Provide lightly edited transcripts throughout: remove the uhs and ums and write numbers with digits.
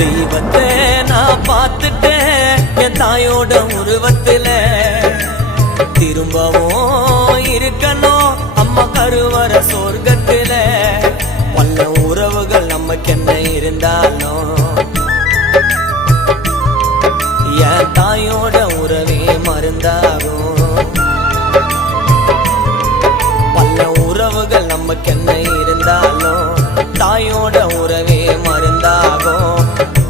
தெய்வத்தை நான் பார்த்துட்டேன் என் தாயோட உருவத்துல. திரும்பவும் இருக்கணும் அம்மா கருவற சொர்க்கத்துல. பல உறவுகள் நமக்கு என்ன இருந்தாலும் என் தாயோட உறவே மருந்தாகும். பல உறவுகள் நமக்கு என்ன இருந்தாலும் தாயோட உறவே மருந்தாகும்.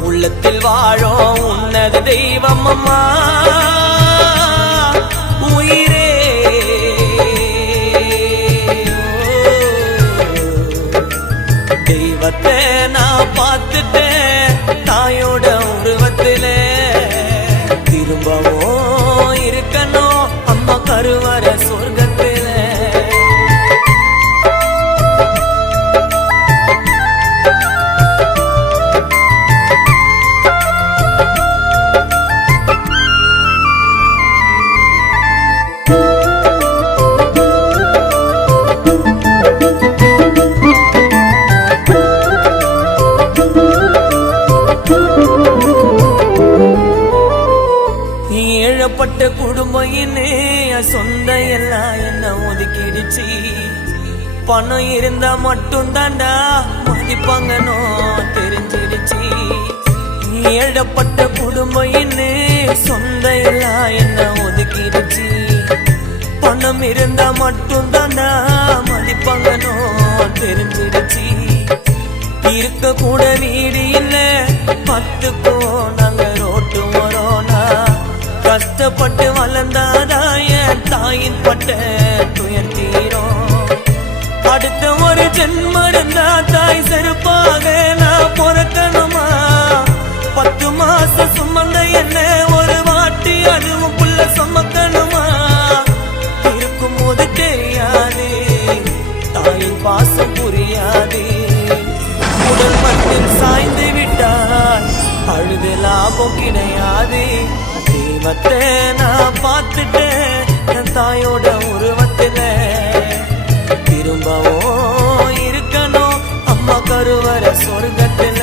உள்ளத்தில் வாழும் உன்னது தெய்வம் அம்மா உயிரே. தெய்வத்தை நான் பார்த்துட்டேன் தாயோட உருவத்துல. திரும்பவும் இருக்கணும் அம்மா கருவற சொர்க்கத்துல. ஏழப்பட்ட குடும்பம் என்ன சொந்த எல்லாம் என்ன ஒதுக்கிடுச்சு. பணம் இருந்தா மட்டும் தாண்டா மதிப்பாங்கனோ தெரிஞ்சிடுச்சு. ஏழப்பட்ட குடும்பம் என்ன சொந்த எல்லாம் என்ன ஒதுக்கிடுச்சு. பணம் இருந்தா மட்டும் தாண்டா மதிப்பாங்கனோ தெரிஞ்சிடுச்சு. இருக்க கூட வீடு இல்ல பத்துக்கோ நாங்க ரோட்டு வரோனா. கஷ்டப்பட்டு வளர்ந்தாதா என் தாயின் பட்ட துயர் தீரும். அடுத்த ஒரு ஜென்மம் இருந்தா தாய் செருப்பாக நான் பொறக்கணுமா. 10 மாசம் சுமந்த என்ன ஒரு வாட்டி அதுவும் புள்ள சுமக்கணுமா. இருக்கும் போது தெரியாது தாயின் பாசம் புரியாது. உடல் மட்டும் சாய்ந்து விட்டால் அழுது லாபம் கிடையாது. தெய்வத்தை நான் பார்த்துட்டேன் என் தாயோட உருவத்துல. திரும்பவும் இருக்கணும் அம்மா கருவற சொர்க்கத்துல.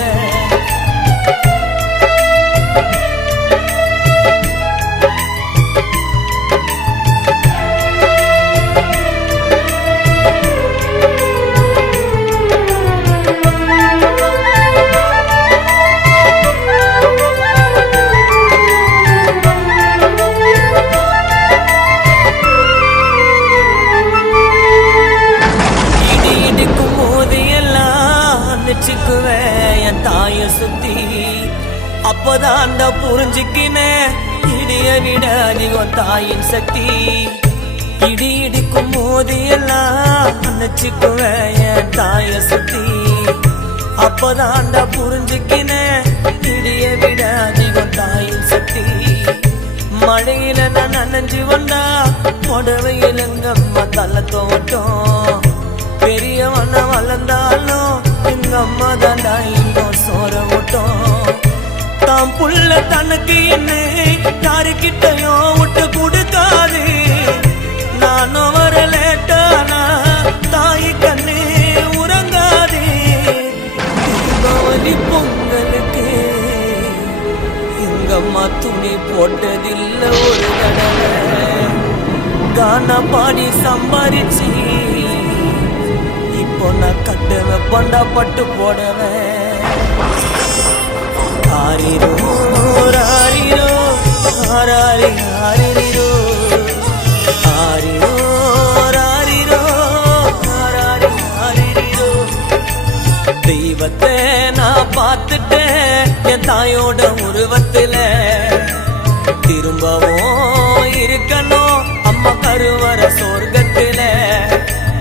என் தாய சுத்தி அப்பதாண்ட புரிஞ்சுக்கின இடிய விட அதிகம் தாயின் சக்தி. இடி இடிக்கும் போது எல்லாம் நினைச்சுக்குவேன் என் தாய சுத்தி. அப்பதாண்ட புரிஞ்சுக்கின இடிய விட அதிகம் தாயின் சக்தி. மழையில நான் நனைஞ்சு வந்தா புடவையில் எங்கம்மா தலை தோட்டம். பெரியவன வளர்ந்தாலும் எங்க அம்மா தாண்டா இன்னும் சோற ஓட்டம். தாம் புள்ள தனக்கு என்ன யாருக்கிட்டையோ விட்டு கொடுக்காது. நானும் வர லேட்டானா தாய் கண்ணே உறங்காது. தீபாவளி பொங்கலுக்கு எங்க அம்மா துணி போட்டதில்ல ஒரு தடவை. கானா பாடி சம்பாரிச்சு இப்போ நான் கட்டுவேன் பண்டா பட்டு போடுவேன். ஆரிரோ ஆரிரோ ஆராரி ஆரிரோ ஆரிரோ ஆரிரோ ஆராரி ஆரிரோ. தெய்வத்தை நான் பார்த்துட்டேன் என் தாயோட உருவத்துல. திரும்பவும் இருக்கணும் அம்மா கருவற சொர்க்கத்துல.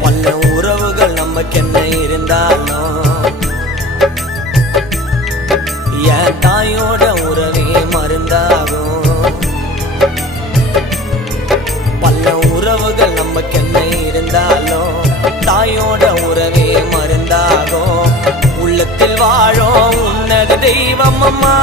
பல உறவுகள் நமக்கு என்ன இருந்தாலும் என் தாயோட உறவே மருந்தாகும். பல உறவுகள் நமக்கு என்ன இருந்தாலும் தாயோட உறவே மருந்தாகும். உள்ளத்தில் வாழும் உன்னது தெய்வம் அம்மா.